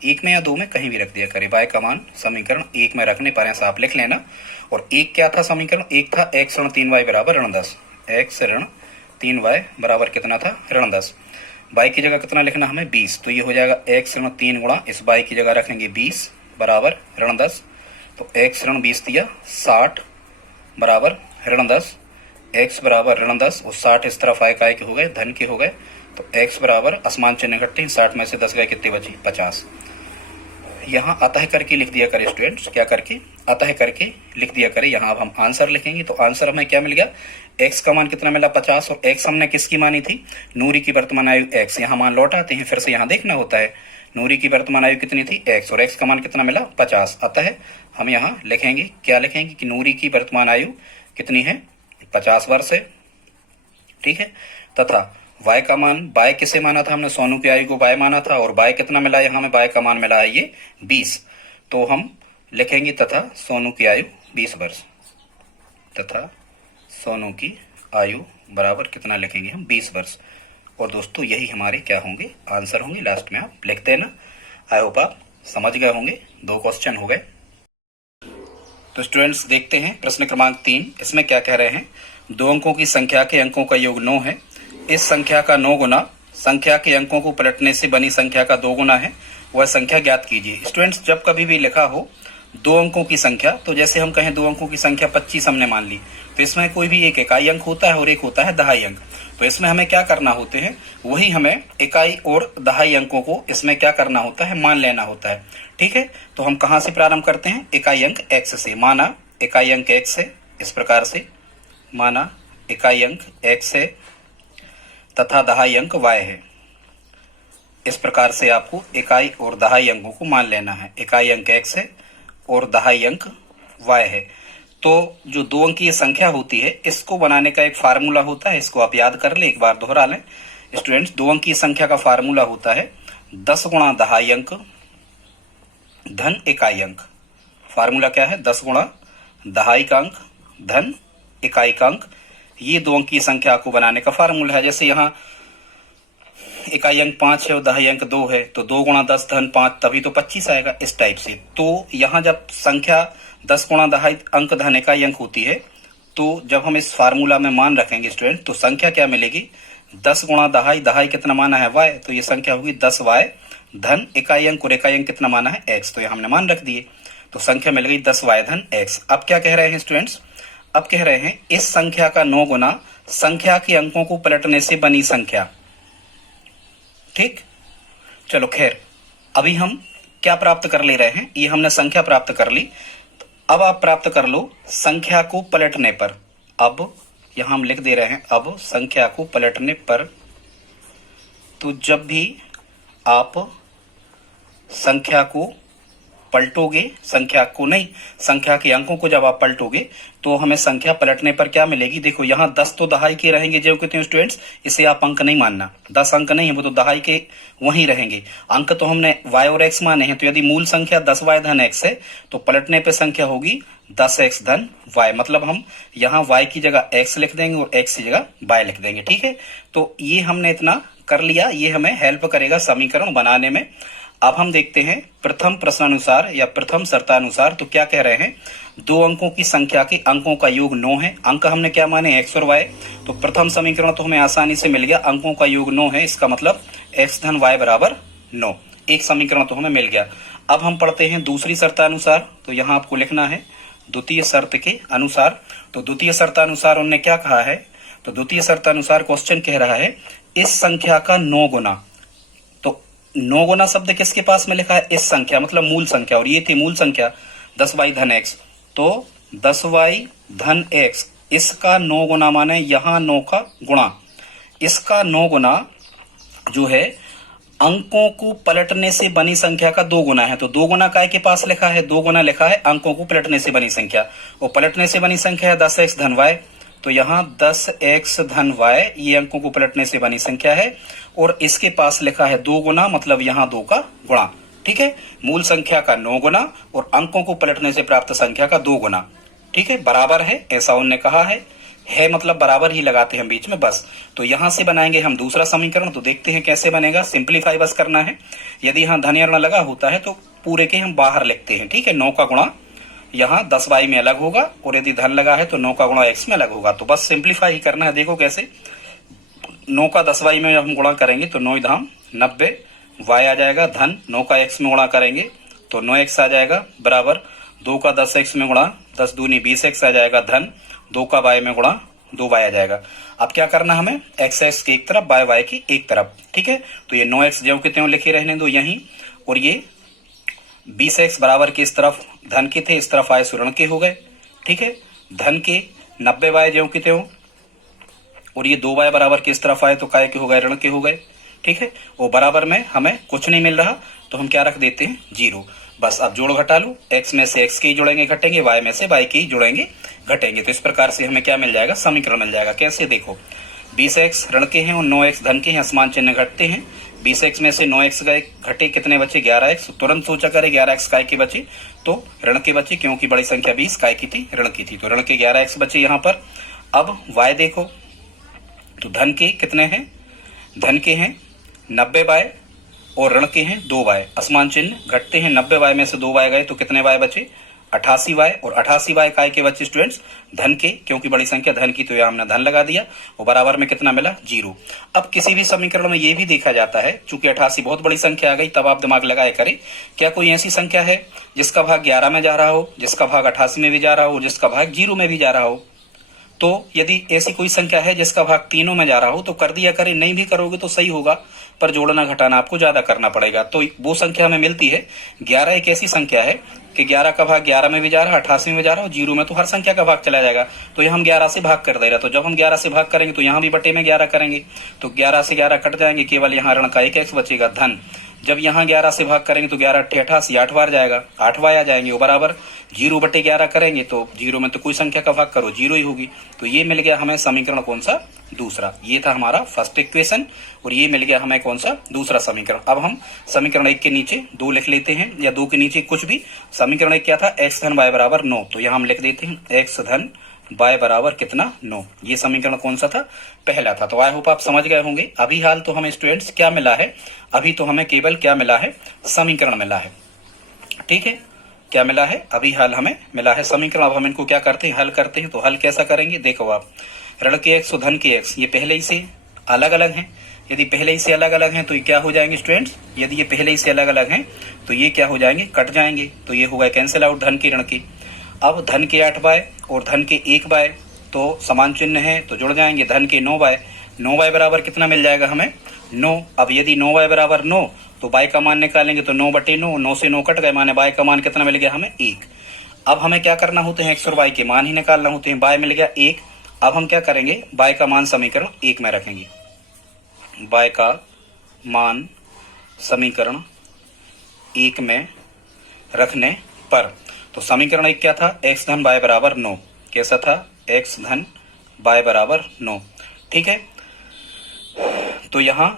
1 में या 2 में कहीं भी रख दिया करें। y का मान समीकरण 1 में रखने पर ऐसा आप लिख लेना। और 1 क्या था, समीकरण 1 था x ऋण 3y बराबर ऋण 10, x ऋण 3y बराबर कितना था, ऋण 10। y की जगह कितना लिखना हमें, 20। तो ये हो जाएगा x ऋण 3 गुणा इस y की जगह रखेंगे 20 बराबर ऋण 10। तो x ऋण 20 दिया 60 बराबर ऋण 10। x बराबर ऋण 10 और 60 इस तरफ आए काय के हो गए, धन के हो गए। तो x बराबर असमान चिन्ह घटते 60 में से 10 गए, कितनी बची, 50। यहाँ अतः करके लिख दिया करें स्टूडेंट्स, क्या करके, अतः करके लिख दिया करें। यहाँ अब हम आंसर लिखेंगे। तो आंसर हमें क्या मिल गया, x का मान कितना मिला, 50। और x हमने किसकी मानी थी, नूरी की वर्तमान आयु x। यहाँ मान लौटाते हैं, फिर से यहाँ देखना होता है नूरी की वर्तमान आयु कितनी थी, x, और x का मान कितना मिला, 50। अतः हम यहाँ लिखेंगे, क्या लिखेंगे कि नूरी की वर्तमान आयु कितनी है, 50 वर्ष है। ठीक है। तथा y का मान, y किसे माना था हमने, सोनू की आयु को y माना था, और y कितना मिला है, हमें y का मान मिला है ये 20। तो हम लिखेंगे तथा सोनू की आयु 20 वर्ष, तथा सोनू की आयु बराबर कितना लिखेंगे हम, 20 वर्ष। और दोस्तों यही हमारे क्या होंगे, आंसर होंगे। लास्ट में आप लिखते हैं ना। आई होप आप समझ गए होंगे। 2 क्वेश्चन हो गए। तो स्टूडेंट्स देखते हैं प्रश्न क्रमांक 3। इसमें क्या कह रहे हैं, 2 अंकों की संख्या के अंकों का योग 9 है। इस संख्या का 9 गुना संख्या के अंकों को पलटने से बनी संख्या का 2 गुना है, वह संख्या ज्ञात कीजिए। स्टूडेंट्स जब कभी भी लिखा हो 2 अंकों की संख्या, तो जैसे हम कहें 2 अंकों की संख्या 25 हमने मान ली, तो इसमें कोई भी एक इकाई अंक होता है और एक होता है दहाई अंक। तो इसमें हमें क्या करना होते हैं, वही हमें इकाई और दहाई अंकों को इसमें क्या करना होता है, मान लेना होता है। ठीक है। तो हम कहाँ से प्रारंभ करते हैं, इकाई अंक x से। माना इकाई अंक x है, इस प्रकार से माना इकाई अंक x है तथा दहाई अंक y है। इस प्रकार से आपको इकाई और दहाई अंकों को मान लेना है। इकाई अंक x है और दहाई अंक y है। तो जो 2 अंकीय संख्या होती है, इसको बनाने का एक फार्मूला होता है, इसको आप याद कर ले, एक बार दोहरा लें। स्टूडेंट्स 2 अंकीय संख्या का फार्मूला होता है 10 गुणा दहाई अंक धन इकाई अंक। फार्मूला क्या है, 10 गुणा दहाई का अंक धन इकाई का अंक। ये 2 अंकीय संख्या को बनाने का फार्मूला है। जैसे यहाँ इकाई अंक 5 है और दहाई अंक 2 है, तो 2 गुणा 10 धन 5, तभी तो 25 आएगा, इस टाइप से। तो यहाँ जब संख्या 10 गुणा दहाई अंक धन इकाई अंक होती है, तो जब हम इस फार्मूला में मान रखेंगे स्टूडेंट, तो संख्या क्या मिलेगी, 10 गुणा दहाई, दहाई कितना माना है y, तो ये संख्या होगी 10y धन इकाई अंक, और इकाई अंक कितना माना है x, तो ये हमने मान रख दिए। तो संख्या मिल गई 10y धन x। अब क्या कह रहे हैं स्टूडेंट्स, अब कह रहे हैं इस संख्या का 9 गुना संख्या के अंकों को पलटने से बनी संख्या। ठीक, चलो खैर, अभी हम क्या प्राप्त कर ले रहे हैं, ये हमने संख्या प्राप्त कर ली। अब आप प्राप्त कर लो संख्या को पलटने पर। अब यहां हम लिख दे रहे हैं, अब संख्या को पलटने पर। तो जब भी आप संख्या को पलटोगे, संख्या को नहीं, संख्या के अंकों को जब आप पलटोगे, तो हमें संख्या पलटने पर क्या मिलेगी। देखो यहाँ 10 तो दहाई के रहेंगे, जो कहते हैं स्टूडेंट्स, इसे आप अंक नहीं मानना, 10 अंक नहीं है, वो तो दहाई के वहीं रहेंगे। अंक तो हमने y और x माने हैं, तो यदि मूल संख्या 10y धन x है, तो पलटने पे संख्या होगी 10x धन y। मतलब हम यहाँ y की जगह x लिख देंगे और x की जगह y लिख देंगे। ठीक है। तो ये हमने इतना कर लिया, ये हमें हेल्प करेगा समीकरण बनाने में। अब हम देखते हैं प्रथम प्रश्नानुसार या प्रथम शर्तानुसार। तो क्या कह रहे हैं, 2 अंकों की संख्या के अंकों का योग 9 है। अंक हमने क्या माने, x और y। तो प्रथम समीकरण तो हमें आसानी से मिल गया, अंकों का योग 9 है, इसका मतलब x धन y बराबर 9। एक समीकरण तो हमें मिल गया। अब हम पढ़ते हैं दूसरी शर्तानुसार। तो यहाँ आपको लिखना है द्वितीय शर्त के अनुसार। तो द्वितीय शर्तानुसार उन्होंने क्या कहा है, तो द्वितीय शर्तानुसार क्वेश्चन कह रहा है इस संख्या का 9 गुना। 9 गुना शब्द किसके पास में लिखा है, इस संख्या मतलब मूल संख्या, और ये थी मूल संख्या 10y धन x। तो 10y धन x, इसका 9 गुना माने यहाँ 9 का गुणा, इसका 9 गुना जो है अंकों को पलटने से बनी संख्या का 2 गुना है। तो 2 गुना काय के पास लिखा है, 2 गुना लिखा है अंकों को पलटने से बनी संख्या, और पलटने से बनी संख्या है 10x धन y। तो यहाँ 10x धन y ये अंकों को पलटने से बनी संख्या है, और इसके पास लिखा है 2 गुना, मतलब यहाँ 2 का गुणा। ठीक है। मूल संख्या का 9 गुना और अंकों को पलटने से प्राप्त संख्या का 2 गुना। ठीक है, बराबर है, ऐसा उन्होंने कहा है मतलब बराबर ही लगाते हैं बीच में बस। तो यहां से बनाएंगे हम दूसरा समीकरण। तो देखते हैं कैसे बनेगा, सिंप्लीफाई बस करना है। यदि यहाँ धन ऋण लगा होता है तो पूरे के हम बाहर लिखते हैं। ठीक है, 9 का गुणा यहाँ 10y में अलग होगा, और यदि धन लगा है तो 9 का गुणा x में अलग होगा। तो बस सिंप्लीफाई ही करना है। देखो कैसे, 9 का 10y में हम गुणा करेंगे तो 9 धाम 90 y आ जाएगा, धन 9 का x में गुणा करेंगे तो 9x आ जाएगा, बराबर 2 का 10x में गुणा 10 दूनी 20x आ जाएगा, धन 2 का y में गुणा 2y आ जाएगा। अब क्या करना हमें, x की एक तरफ, y की एक तरफ, ठीक है। तो ये 9x ज्यों के त्यों लिखे रहने दो यहीं, और ये 20x बराबर के इस तरफ धन के थे, इस तरफ आए सो ऋण के हो गए, ठीक है। धन के 90y ज्यों के त्यों, और ये 2y बराबर के इस तरफ आए तो काय के हो गए, ऋण के हो गए, ठीक है। वो बराबर में हमें कुछ नहीं मिल रहा तो हम क्या रख देते हैं, 0। बस अब जोड़ घटा लो, x में से x के ही जुड़ेंगे घटेंगे, y में से y के ही जुड़ेंगे घटेंगे। तो इस प्रकार से हमें क्या मिल जाएगा, समीकरण मिल जाएगा। कैसे, देखो 20x ऋण के हैं और 9x धन के हैं, असमान चिन्ह घटते हैं। 20x में से 9x गए, घटे, कितने बचे, 11x। तुरंत सोचा करे 11x काय के बचे, तो ऋण के बचे, क्योंकि बड़ी संख्या 20 काय की थी, ऋण की थी, तो ऋण के 11x बचे यहाँ पर। अब y देखो, तो धन के कितने हैं, धन के हैं 90y और ऋण के हैं 2y, असमान चिन्ह घटते हैं। 90y में से 2y गए तो कितने y बचे, 88y, और 88y काय के बच्चे स्टूडेंट्स, धन के, क्योंकि बड़ी संख्या धन की तो यहाँ हमने धन लगा दिया, और बराबर में कितना मिला, 0। अब किसी भी समीकरण में ये भी देखा जाता है, चूंकि 88 बहुत बड़ी संख्या आ गई, तब आप दिमाग लगाए करें, क्या कोई ऐसी संख्या है जिसका भाग 11 में जा रहा हो, जिसका भाग 88 में भी जा रहा हो, जिसका भाग 0 में भी जा रहा हो। तो यदि ऐसी कोई संख्या है जिसका भाग तीनों में जा रहा हो तो कर दिया करें, नहीं भी करोगे तो सही होगा, पर जोड़ना घटाना आपको ज्यादा करना पड़ेगा। तो वो संख्या हमें मिलती है 11 एक ऐसी संख्या है कि 11 का भाग 11 में भी जा रहा है, 88 में भी जा रहा है, 0 में तो हर संख्या का भाग चला जाएगा। तो ये हम 11 से भाग कर दे रहे, तो जब हम 11 से भाग करेंगे तो यहाँ भी बटे में 11 करेंगे, तो 11 से 11 कट जाएंगे, केवल यहाँ ऋण का एक x बचेगा, धन। जब यहाँ 11 से भाग करेंगे तो 11 × 88, 8 बार जाएगा, 8 y आ जाएंगे, वो बराबर 0 बटे 11 करेंगे तो 0 में तो कोई संख्या का भाग करो 0 ही होगी। तो ये मिल गया हमें समीकरण कौन सा, दूसरा। ये था हमारा फर्स्ट इक्वेशन, और ये मिल गया हमें कौन सा, दूसरा समीकरण। अब हम समीकरण 1 के नीचे 2 लिख लेते हैं, या 2 के नीचे कुछ भी। समीकरण 1 क्या था, x धन y बराबर 9, तो यहाँ हम लिख देते हैं x धन y बराबर कितना, 9। ये समीकरण कौन सा था, पहला था। तो आई होप आप समझ गए होंगे। अभी हाल तो हमें स्टूडेंट्स क्या मिला है, अभी तो हमें केवल क्या मिला है, समीकरण मिला है, ठीक है। क्या मिला है, अभी हाल हमें मिला है समीकरण। अब हम इनको क्या करते हैं, हल करते हैं। तो हल कैसा करेंगे, देखो आप, ऋण के x और धन के x ये पहले ही से अलग अलग हैं। यदि पहले ही से अलग अलग हैं तो ये क्या हो जाएंगे स्टूडेंट्स, यदि ये पहले ही से अलग अलग हैं तो ये क्या हो जाएंगे, कट जाएंगे। तो ये होगा कैंसिल आउट, धन की ऋण की। अब धन के 8y और धन के 1y तो समान चिन्ह है तो जुड़ जाएंगे, धन के 9y, 9y बराबर कितना मिल जाएगा हमें, 9। अब यदि 9y बराबर 9 तो y का मान निकालेंगे तो 9 बटे 9, 9 से 9 कट गए, माने y का मान कितना मिल गया हमें, 1। अब हमें क्या करना होते हैं, x और y के मान ही निकालना होते हैं। y मिल गया 1। अब हम क्या करेंगे, y का मान समीकरण 1 में रखेंगे, y का मान समीकरण 1 में रखने पर, तो समीकरण 1 क्या था, x धन y बराबर 9। कैसा था, x धन y बराबर 9, ठीक है। तो यहाँ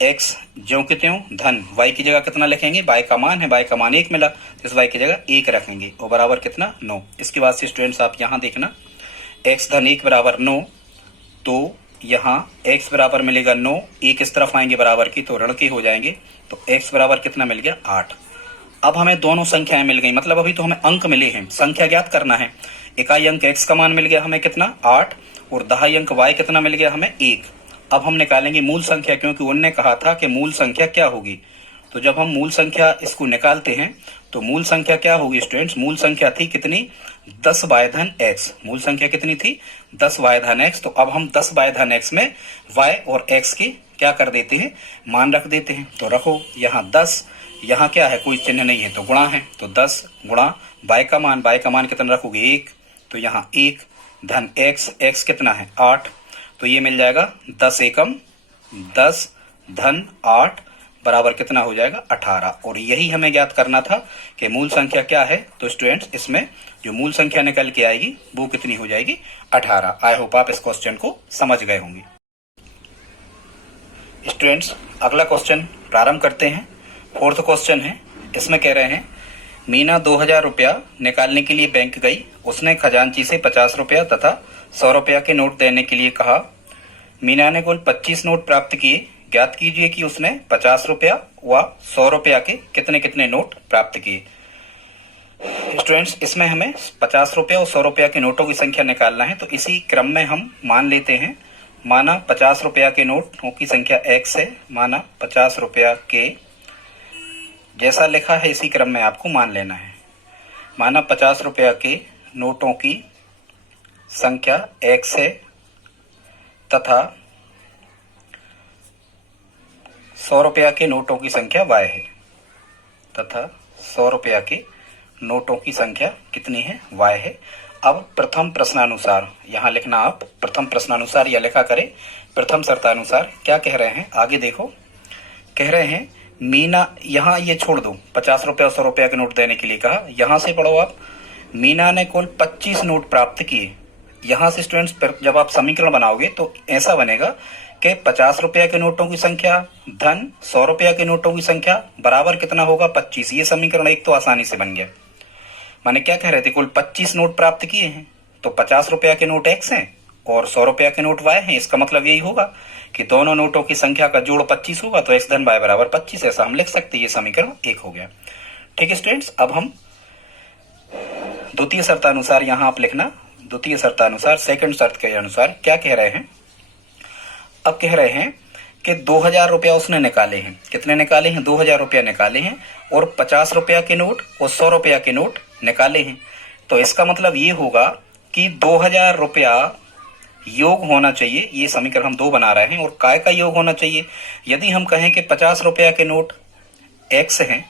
x ज्यों के त्यों, धन y की जगह कितना लिखेंगे, y का मान है, y का मान 1 मिला, इस y की जगह 1 रखेंगे, और बराबर कितना, 9। इसके बाद से स्टूडेंट्स आप यहाँ देखना, x धन 1 बराबर 9, तो यहाँ x बराबर मिलेगा 9, 1 इस तरफ आएंगे बराबर की तो ऋण के हो जाएंगे, तो x बराबर कितना मिल गया, 8। अब हमें दोनों संख्याएं मिल गई, मतलब अभी तो हमें अंक मिले हैं, संख्या ज्ञात करना है। इकाई अंक x का मान मिल गया हमें कितना, 8, और दहाई अंक y कितना मिल गया हमें, 1। अब हम निकालेंगे मूल संख्या, क्योंकि उन्होंने कहा था कि मूल संख्या क्या होगी। तो जब हम मूल संख्या इसको निकालते हैं तो मूल संख्या क्या होगी स्टूडेंट्स, मूल संख्या थी कितनी, 10y धन x। मूल संख्या कितनी थी, 10y धन x। तो अब हम 10y धन x में y और x के क्या कर देते हैं, मान रख देते हैं। तो रखो यहाँ 10, यहाँ क्या है, कोई चिन्ह नहीं है तो गुणा है, तो 10 गुणा y का मान कितना रखोगे, 1, तो यहाँ 1 धन x कितना है, 8। तो ये मिल जाएगा 10 एकम 10 धन 8 बराबर कितना हो जाएगा, 18। और यही हमें ज्ञात करना था कि मूल संख्या क्या है। तो स्टूडेंट्स इसमें जो मूल संख्या निकल के आएगी वो कितनी हो जाएगी, 18। आई होप आप इस क्वेश्चन को समझ गए होंगे। स्टूडेंट्स अगला क्वेश्चन प्रारंभ करते हैं। 4th क्वेश्चन है, इसमें कह रहे हैं मीना 2000 रुपया निकालने के लिए बैंक गई। उसने खजांची से 50 रुपया तथा 100 रुपया के नोट देने के लिए कहा। मीना ने कुल 25 नोट प्राप्त किए। ज्ञात कीजिए कि उसने 50 रुपया व 100 रुपया के कितने कितने नोट प्राप्त किए। स्टूडेंट्स इसमें हमें 50 रुपया और 100 रुपया के नोटों की संख्या निकालना है, तो इसी क्रम में हम मान लेते हैं। माना 50 रुपया के नोटों की संख्या x है, माना 50 रुपया के, जैसा लिखा है इसी क्रम में आपको मान लेना है। माना 50 रुपया के नोटों की संख्या x है तथा 100 रुपया के नोटों की संख्या y है, तथा 100 रुपया के नोटों की संख्या कितनी है, y है। अब प्रथम प्रश्नानुसार यहाँ लिखना, आप प्रथम प्रश्नानुसार या लिखा करें प्रथम शर्तानुसार। क्या कह रहे हैं आगे देखो, कह रहे हैं मीना, यहाँ ये छोड़ दो, 50 रुपया और 100 रुपया के नोट देने के लिए कहा, यहाँ से पढ़ो आप। मीना ने कुल 25 नोट प्राप्त किए। यहाँ से स्टूडेंट्स जब आप समीकरण बनाओगे तो ऐसा बनेगा कि 50 रुपया के नोटों की संख्या धन 100 रुपया के नोटों की संख्या बराबर कितना होगा, 25। ये समीकरण एक तो आसानी से बन गया। माने क्या कह रहे थे, कुल 25 नोट प्राप्त किए हैं, तो 50 रुपया के नोट x हैं और 100 रुपया के नोट y हैं। इसका मतलब यही होगा कि दोनों नोटों की संख्या का जोड़ 25 होगा, तो x धन y बराबर 25, ऐसा हम लिख सकते हैं। ये समीकरण एक हो गया। ठीक है स्टूडेंट्स, अब हम द्वितीय शर्तानुसार यहाँ आप लिखना, द्वितीय शर्तानुसार सेकंड शर्त के अनुसार क्या कह रहे हैं। अब कह रहे हैं कि 2000 रुपया उसने निकाले हैं। कितने निकाले हैं, 2000 रुपया निकाले हैं, और 50 रुपया के नोट और 100 रुपया के नोट निकाले हैं। तो इसका मतलब ये होगा कि 2000 रुपया योग होना चाहिए। ये समीकरण हम दो बना रहे हैं, और काय का योग होना चाहिए। यदि हम कहें कि 50 रुपया के नोट x हैं,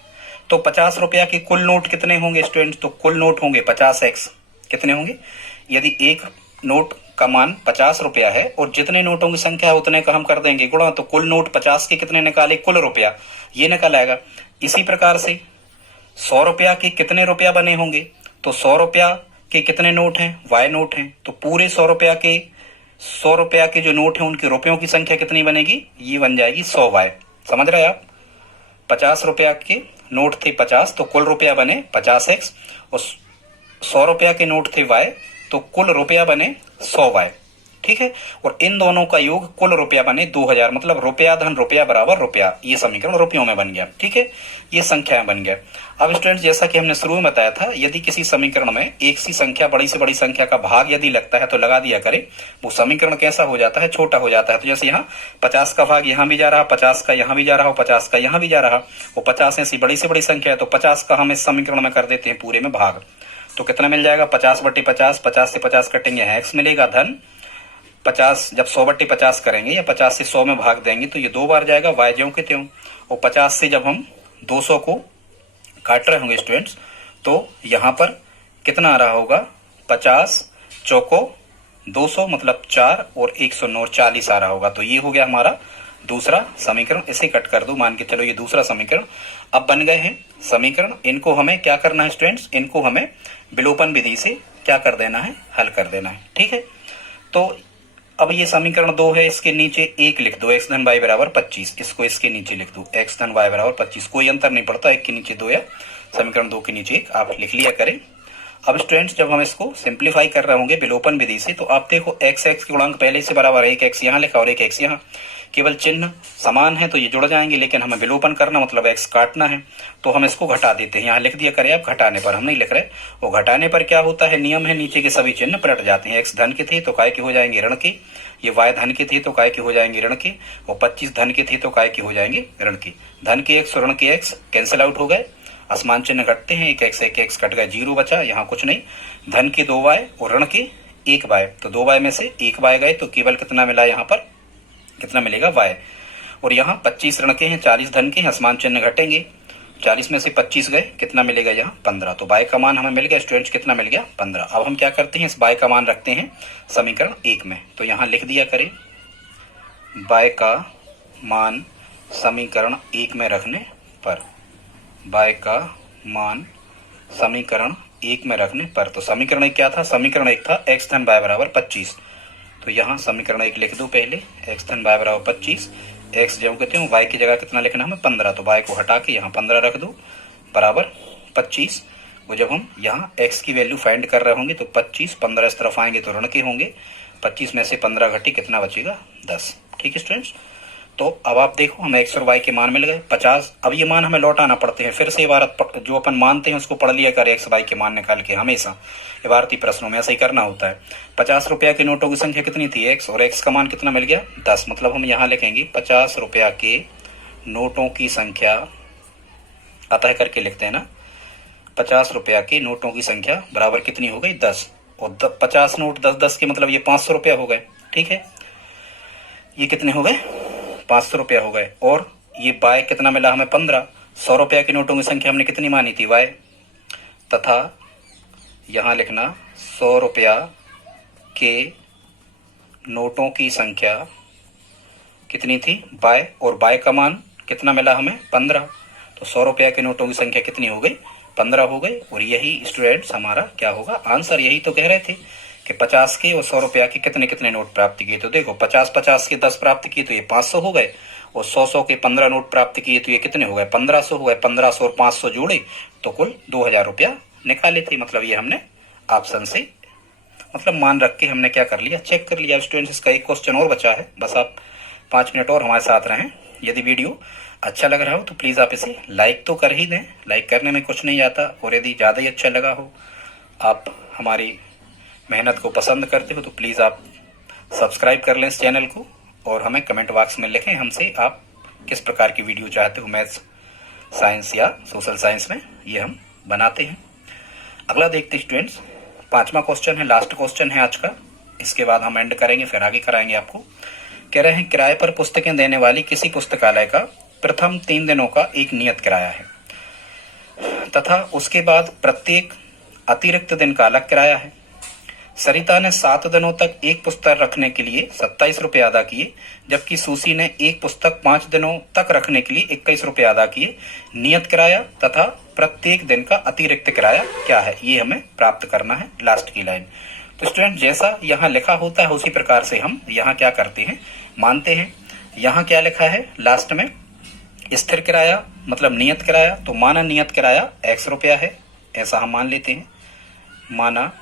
तो 50 रुपया के कुल नोट कितने होंगे स्टूडेंट्स, तो कुल नोट होंगे 50x। कितने होंगे, यदि एक नोट का मान 50 रुपया है और जितने नोटों की संख्या है उतने का हम कर देंगे गुणा, तो कुल नोट 50 के कितने निकाले, कुल रुपया, ये निकल आएगा। इसी प्रकार से 100 रुपया के कितने रुपया बने होंगे, तो 100 रुपया के कितने नोट हैं, y नोट हैं, तो पूरे 100 रुपया के जो नोट हैं उनके रुपयों की संख्या कितनी बनेगी, ये बन जाएगी 100y। समझ रहे हैं आप, 50 रुपया के नोट थे 50, तो कुल रुपया बने 50x, और 100 रुपया के नोट थे y, तो कुल रुपया बने 100y। ठीक है, और इन दोनों का योग कुल रुपया बने 2000, मतलब रुपया धन रुपया बराबर रुपया। ये समीकरण रुपयों में बन गया। ठीक है, ये संख्याएं बन गया। अब स्टूडेंट्स जैसा कि हमने शुरू में बताया था, यदि किसी समीकरण में एक सी संख्या बड़ी से बड़ी संख्या का भाग यदि लगता है तो लगा दिया करे, वो समीकरण कैसा हो जाता है, छोटा हो जाता है। तो जैसे यहाँ 50 का भाग यहाँ भी जा रहा, 50 का यहाँ भी जा रहा, 50 का यहाँ भी जा रहा, वो 50 ऐसी बड़ी से बड़ी संख्या है, तो 50 का हम इस समीकरण में कर देते हैं पूरे में भाग, तो कितना मिल जाएगा, 50/50, 50 से 50 कटेंगे, x मिलेगा धन 50। जब 100/50 करेंगे या 50 से 100 में भाग देंगे तो ये 2 बार जाएगा, y ज्यों के त्यों। और 50 से जब हम 200 को काट रहे होंगे स्टूडेंट्स, तो यहाँ पर कितना आ रहा होगा, 50 चौको 200 मतलब 4 और 109 40 आ रहा होगा। तो ये हो गया हमारा दूसरा समीकरण। इसे कट कर दो, मान के चलो ये दूसरा समीकरण। अब बन गए हैं समीकरण। इनको हमें क्या करना है स्टूडेंट्स, इनको हमें विलोपन विधि से क्या कर देना है, हल कर देना है। ठीक है, तो अब ये समीकरण 2 है, इसके नीचे 1 लिख दो, x धन y बराबर 25। इसको इसके नीचे लिख दो, x धन y बराबर 25। कोई अंतर नहीं पड़ता, 1 के नीचे 2 या समीकरण 2 के नीचे 1 आप लिख लिया करें। अब स्टूडेंट्स जब हम इसको सिंप्लीफाई कर रहे होंगे विलोपन विधि से, तो आप देखो x के गुणांक पहले से बराबर है, 1x यहाँ लिखा और 1x यहाँ, केवल चिन्ह समान है तो ये जुड़ जाएंगे, लेकिन हमें विलोपन करना मतलब x काटना है, तो हम इसको घटा देते हैं। यहाँ लिख दिया करें आप, घटाने पर हम नहीं लिख रहे। वो घटाने पर क्या होता है, नियम है, नीचे के सभी चिन्ह पलट जाते हैं। x धन के थे तो काय के हो जाएंगे ऋण के, ये y धन के थे तो काय के हो जाएंगे ऋण के, और 25 धन के थे तो काय के हो जाएंगे ऋण के। धन के x और ऋण के x कैंसिल आउट हो गए, असमान चिन्ह घटते हैं, 1x कट गए, 0 बचा, यहाँ कुछ नहीं। धन के 2y और ऋण के 1y, तो 2y में से 1y गए तो केवल कितना मिला, यहाँ पर कितना मिलेगा y। और यहाँ 25 ऋण के हैं, 40 धन के हैं, असमान चिन्ह घटेंगे, 40 में से 25 गए, कितना मिलेगा यहाँ 15। तो y का मान हमें मिल गया स्टूडेंट्स, कितना मिल गया 15। अब हम क्या करते हैं, इस y का मान रखते हैं समीकरण 1 में, तो यहाँ लिख दिया करें y का मान समीकरण 1 में रखने पर, y का मान समीकरण 1 में रखने पर। तो समीकरण 1 क्या था, समीकरण 1 था x धन y बराबर 25। तो यहाँ समीकरण 1 लिख दो पहले, x धन y बराबर 25, x जो कहते हैं y की जगह कितना लिखना हमें 15, तो y को हटा के यहाँ 15 रख दो बराबर 25। वो जब हम यहाँ x की वैल्यू फाइंड कर रहे होंगे तो 25 15 इस तरफ आएंगे तो ऋण के होंगे, 25 में से 15 घटी कितना बचेगा 10। ठीक है स्टूडेंट्स, तो अब आप देखो हमें एक्स और वाई के मान मिल गए 50। अब ये मान हमें लौटाना पड़ते हैं, फिर से इबारत जो अपन मानते हैं उसको पढ़ लिया कर एक्स वाई के मान निकाल के। हमेशा इबारती प्रश्नों में ऐसा ही करना होता है। 50 रुपया के नोटों की संख्या कितनी थी? एक्स, और एक्स का मान कितना मिल गया? 10। मतलब हम यहाँ लिखेंगे 50 रुपया के नोटों की संख्या, अतः करके लिखते हैं ना, 50 रुपया के नोटों की संख्या बराबर कितनी हो गई? 10। और 50 नोट 10-10 के मतलब ये 500 रुपया हो गए। ठीक है, ये कितने हो गए? 500 रुपया हो गए। और ये बाय कितना मिला हमें? 15। 100 रुपया के नोटों की संख्या हमने कितनी मानी थी? वाय। तथा यहां लिखना 100 रुपया के नोटों की संख्या कितनी थी? बाय। और बाय का मान कितना मिला हमें? 15। तो 100 रुपया के नोटों की संख्या कितनी हो गई? 15 हो गई। और यही स्टूडेंट्स हमारा क्या होगा? आंसर। यही तो कह रहे थे कि 50 के और 100 रुपया के कितने कितने नोट प्राप्त किए। तो देखो 50-50 के 10 प्राप्त किए तो ये 500 हो गए, और 100-100 के 15 नोट प्राप्त किए तो ये कितने हो गए? 1500 हो गए। 1500 और 500 जोड़े तो कुल 2000 रुपया निकाले थे। मतलब ये हमने ऑप्शन से मतलब मान रख के हमने क्या कर लिया? चेक कर लिया। स्टूडेंट्स इसका एक क्वेश्चन और बचा है, बस आप 5 मिनट और हमारे साथ रहें। यदि वीडियो अच्छा लग रहा हो तो प्लीज़ आप इसे लाइक तो कर ही दें, लाइक करने में कुछ नहीं आता। और यदि ज़्यादा ही अच्छा लगा हो, आप हमारी मेहनत को पसंद करते हो, तो प्लीज़ आप सब्सक्राइब कर लें इस चैनल को, और हमें कमेंट बॉक्स में लिखें हमसे आप किस प्रकार की वीडियो चाहते हो, मैथ्स, साइंस या सोशल साइंस में, ये हम बनाते हैं। अगला देखते हैं स्टूडेंट्स, 5वां क्वेश्चन है, लास्ट क्वेश्चन है आज का। इसके बाद हम एंड करेंगे, फिर आगे कराएंगे आपको। कह रहे हैं किराए पर पुस्तकें देने वाली किसी पुस्तकालय का प्रथम 3 दिनों का एक नियत किराया है, तथा उसके बाद प्रत्येक अतिरिक्त दिन का अलग किराया है। सरिता ने 7 दिनों तक एक पुस्तक रखने के लिए 27 रुपए अदा किए, जबकि सुशी ने एक पुस्तक 5 दिनों तक रखने के लिए 21 रुपए अदा किए। नियत किराया तथा प्रत्येक दिन का अतिरिक्त किराया क्या है? ये हमें प्राप्त करना है, लास्ट की लाइन। तो स्टूडेंट जैसा यहाँ लिखा होता है उसी प्रकार से हम यहाँ क्या करते हैं? मानते हैं। यहाँ क्या लिखा है लास्ट में? स्थिर किराया मतलब नियत किराया। तो माना नियत किराया x रुपया है, ऐसा हम मान लेते हैं। माना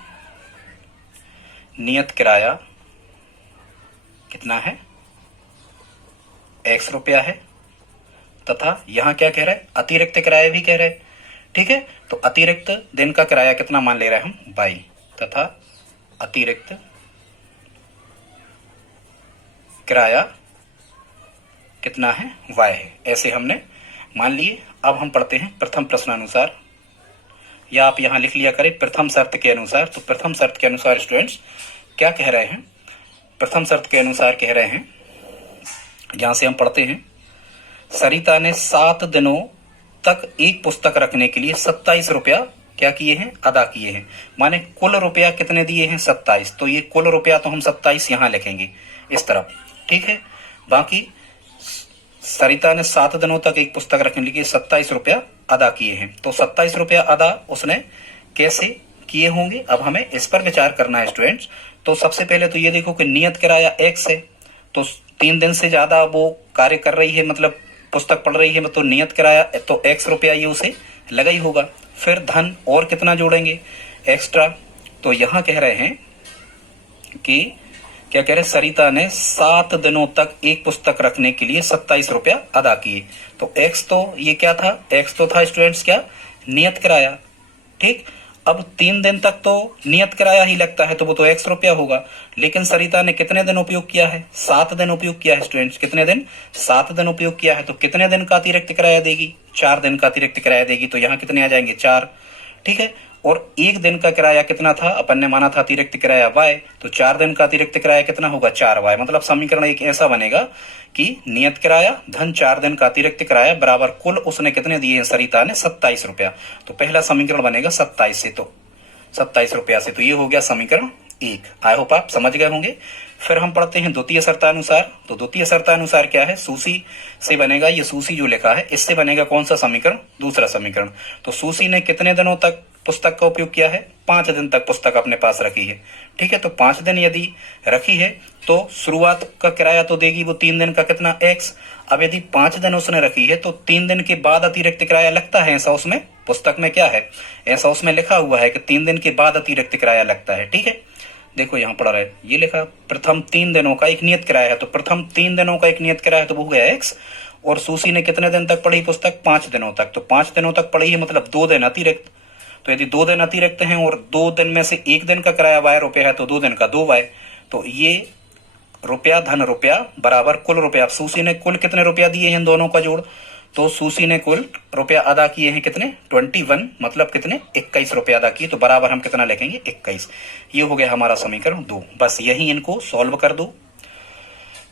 नियत किराया कितना है? x रुपया है। तथा यहां क्या कह रहा है? अतिरिक्त किराया भी कह रहा है। ठीक है, तो अतिरिक्त दिन का किराया कितना मान ले रहे हैं हम? 22। तथा अतिरिक्त किराया कितना है? y है। ऐसे हमने मान लिए। अब हम पढ़ते हैं प्रथम प्रश्नानुसार, या आप यहां लिख लिया करें प्रथम शर्त के अनुसार। तो प्रथम शर्त के अनुसार स्टूडेंट्स क्या कह रहे हैं? प्रथम शर्त के अनुसार कह रहे हैं, यहां से हम पढ़ते हैं, सरिता ने 7 दिनों तक एक पुस्तक रखने के लिए 27 रुपया क्या किए हैं? अदा किए हैं। माने कुल रुपया कितने दिए हैं? 27। तो ये कुल रुपया तो हम 27 यहां लिखेंगे इस तरफ। ठीक है, बाकी सरिता ने 7 दिनों तक एक पुस्तक रखने के लिए 27 रुपया अदा किए हैं। तो 27 रुपया अदा उसने कैसे किए होंगे? अब हमें इस पर विचार करना है स्टूडेंट्स। तो सबसे पहले तो ये देखो कि नियत किराया x है, तो 3 दिन से ज्यादा वो कार्य कर रही है, मतलब पुस्तक पढ़ रही है, तो नियत किराया तो x रुपया ये उसे लगा ही होगा। फिर धन और कितना जोड़ेंगे? एक्स्ट्रा। तो यहां कह रहे हैं कि क्या कह रहे हैं? सरिता ने 7 दिनों तक एक पुस्तक रखने के लिए 27 रुपया अदा किए। तो x तो ये क्या था? x तो था स्टूडेंट्स क्या? नियत किराया। ठीक, अब 3 दिन तक तो नियत किराया ही लगता है, तो वो तो x रुपया होगा। लेकिन सरिता ने कितने दिन उपयोग किया है? 7 दिन उपयोग किया है स्टूडेंट्स। कितने दिन? 7 दिन उपयोग किया है। तो कितने दिन का अतिरिक्त किराया देगी? 4 दिन का अतिरिक्त किराया देगी। तो यहाँ कितने आ जाएंगे? 4। ठीक है, और 1 दिन का किराया कितना था? अपन ने माना था अतिरिक्त किराया y, तो 4 दिन का अतिरिक्त किराया कितना होगा? 4y। मतलब समीकरण एक ऐसा बनेगा कि नियत किराया धन 4 दिन का अतिरिक्त किराया बराबर कुल उसने कितने दिए हैं? सरिता ने 27 रुपया। तो पहला समीकरण बनेगा 27 से, तो 27 रुपया से। तो ये हो गया समीकरण 1। आई होप आप समझ गए होंगे। फिर हम पढ़ते हैं द्वितीय शर्तानुसार। तो द्वितीय शर्तानुसार क्या है? सुशी से बनेगा, ये सुशी जो लिखा है इससे बनेगा कौन सा समीकरण? दूसरा समीकरण। तो सुशी ने कितने दिनों तक पुस्तक का उपयोग किया है? 5 दिन तक पुस्तक अपने पास रखी है। ठीक है, तो 5 दिन यदि रखी है तो शुरुआत का किराया तो देगी वो 3 दिन का कितना? x। अब यदि 5 दिन उसने रखी है तो 3 दिन के बाद अतिरिक्त किराया लगता है, ऐसा उसमें पुस्तक में क्या है? ऐसा उसमें लिखा हुआ है कि 3 दिन के बाद अतिरिक्त किराया लगता है। ठीक है, देखो यहाँ पड़ा रहा है, ये लिखा प्रथम 3 दिनों का एक नियत किराया है, तो प्रथम 3 दिनों का एक नियत किराया तो वो हो गया x। और सुशी ने कितने दिन तक पढ़ी पुस्तक? 5 दिनों तक, तो 5 दिनों तक पढ़ी है मतलब 2 दिन अतिरिक्त। तो यदि 2 दिन अतिरिक्त हैं और 2 दिन में से 1 दिन का किराया y रुपया है तो 2 दिन का 2y। तो ये रुपया धन रुपया बराबर कुल रुपया। अब सुशी ने कुल कितने रुपया दिए हैं इन दोनों का जोड़? तो सुशी ने कुल रुपया अदा किए हैं कितने? 21, मतलब कितने? 21 रुपया अदा किए। तो बराबर हम कितना लिखेंगे? 21। ये हो गया हमारा समीकरण 2। बस यही इनको सॉल्व कर दो।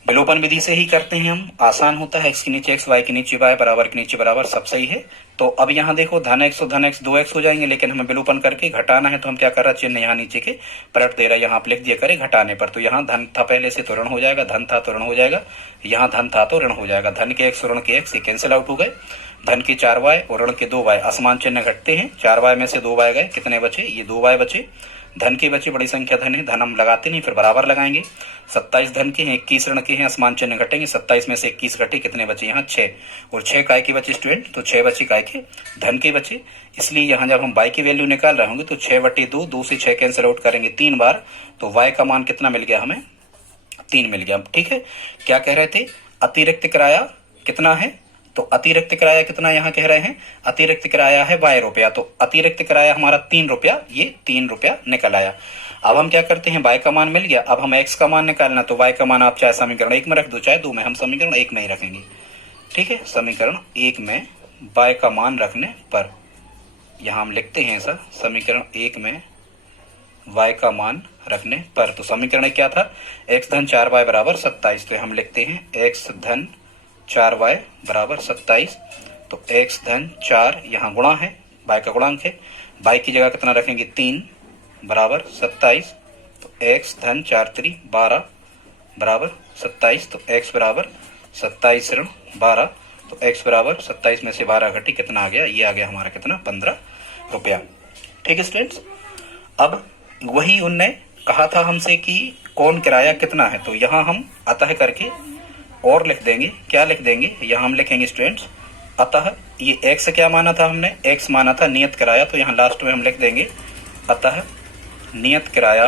विलोपन विधि से ही करते हैं हम, आसान होता है। x के नीचे x, y के नीचे y, बराबर के नीचे बराबर, सब सही है। तो अब यहाँ देखो धन x और धन x 2x हो जाएंगे, लेकिन हमें विलोपन करके घटाना है तो हम क्या कर रहे हैं? चिन्ह यहाँ नीचे के पलट दे रहा है, यहाँ आप लिख दिया करें घटाने पर। तो यहाँ धन था पहले से तो ऋण हो जाएगा, धन था तो ऋण हो जाएगा, यहाँ धन था तो ऋण हो जाएगा। धन के x और ऋण के x ये कैंसिल आउट हो गए। धन के 4y और ऋण के 2y, असमान चिन्ह घटते हैं। 4y में से 2y गए, कितने बचे? ये 2y बचे। धन के बचे, बड़ी संख्या धन है, धन हम लगाते नहीं, फिर बराबर लगाएंगे। 27 धन के हैं, 21 ऋण के हैं, असमान चिन्ह घटेंगे। 27 में से 21 घटे, कितने बचे? यहाँ 6। और 6 काय के बचे स्टूडेंट? तो 6 बचे काय के? धन के बचे। इसलिए यहाँ जब हम y की वैल्यू निकाल रहे होंगे तो 6/2, 2 से 6 कैंसिल आउट करेंगे 3 बार, तो y का मान कितना मिल गया हमें? 3 मिल गया। ठीक है, क्या कह रहे थे? अतिरिक्त किराया कितना है? तो अतिरिक्त किराया कितना यहाँ कह रहे हैं? अतिरिक्त किराया है y रुपया, तो अतिरिक्त किराया हमारा 3 रुपया, ये 3 रुपया निकल आया। अब हम क्या करते हैं? y का मान मिल गया, अब हम x का मान निकालना। तो y का मान आप चाहे समीकरण 1 में रख दो, चाहे 2 में, हम समीकरण 1 में ही रखेंगे। ठीक है, समीकरण 1 में y का मान रखने पर यहाँ हम लिखते हैं ऐसा, समीकरण 1 में y का मान रखने पर। तो समीकरण क्या था? x धन 4y बराबर 27। तो हम लिखते हैं x धन 4y बराबर 27। तो x धन 4 यहाँ गुणा है, y का गुणांक है, y की जगह कितना रखेंगे? 3 बराबर 27। तो x धन 4 3 12 बराबर 27। तो x बराबर 27 ऋण 12। तो x बराबर 27 में से 12 घटी, कितना आ गया? ये आ गया हमारा कितना? 15 रुपया। ठीक है स्टूडेंट्स, अब वही उनने कहा था हमसे कि कौन किराया कितना है, तो यहाँ हम अतः करके और लिख देंगे। क्या लिख देंगे? यहाँ हम लिखेंगे स्टूडेंट्स अतः, ये x क्या माना था हमने? x माना था नियत किराया, तो यहाँ लास्ट में हम लिख देंगे अतः नियत किराया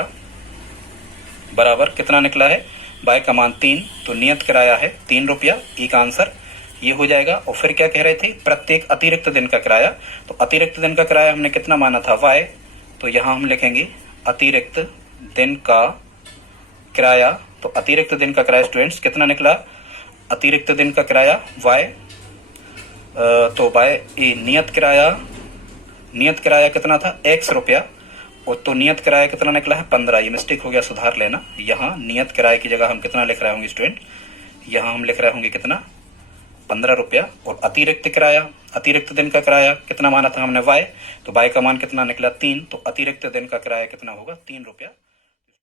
बराबर कितना निकला है? y का मान 3, तो नियत किराया है 3 रुपया। एक आंसर ये हो जाएगा। और फिर क्या कह रहे थे? प्रत्येक अतिरिक्त दिन का किराया, तो अतिरिक्त दिन का किराया हमने कितना माना था? y। तो यहाँ हम लिखेंगे अतिरिक्त दिन का किराया। तो अतिरिक्त दिन का किराया स्टूडेंट्स कितना निकला? अतिरिक्त दिन का किराया y, तो y नियत किराया कितना था? x रुपया। और तो नियत किराया कितना निकला है? 15। ये मिस्टेक हो गया, सुधार लेना। यहाँ नियत किराए की जगह हम कितना लिख रहे होंगे स्टूडेंट? यहाँ हम लिख रहे होंगे कितना? 15 रुपया। और अतिरिक्त किराया, अतिरिक्त दिन का किराया कितना माना था हमने? y। तो y का मान कितना निकला? 3। तो अतिरिक्त दिन का किराया कितना होगा? 3 रुपया।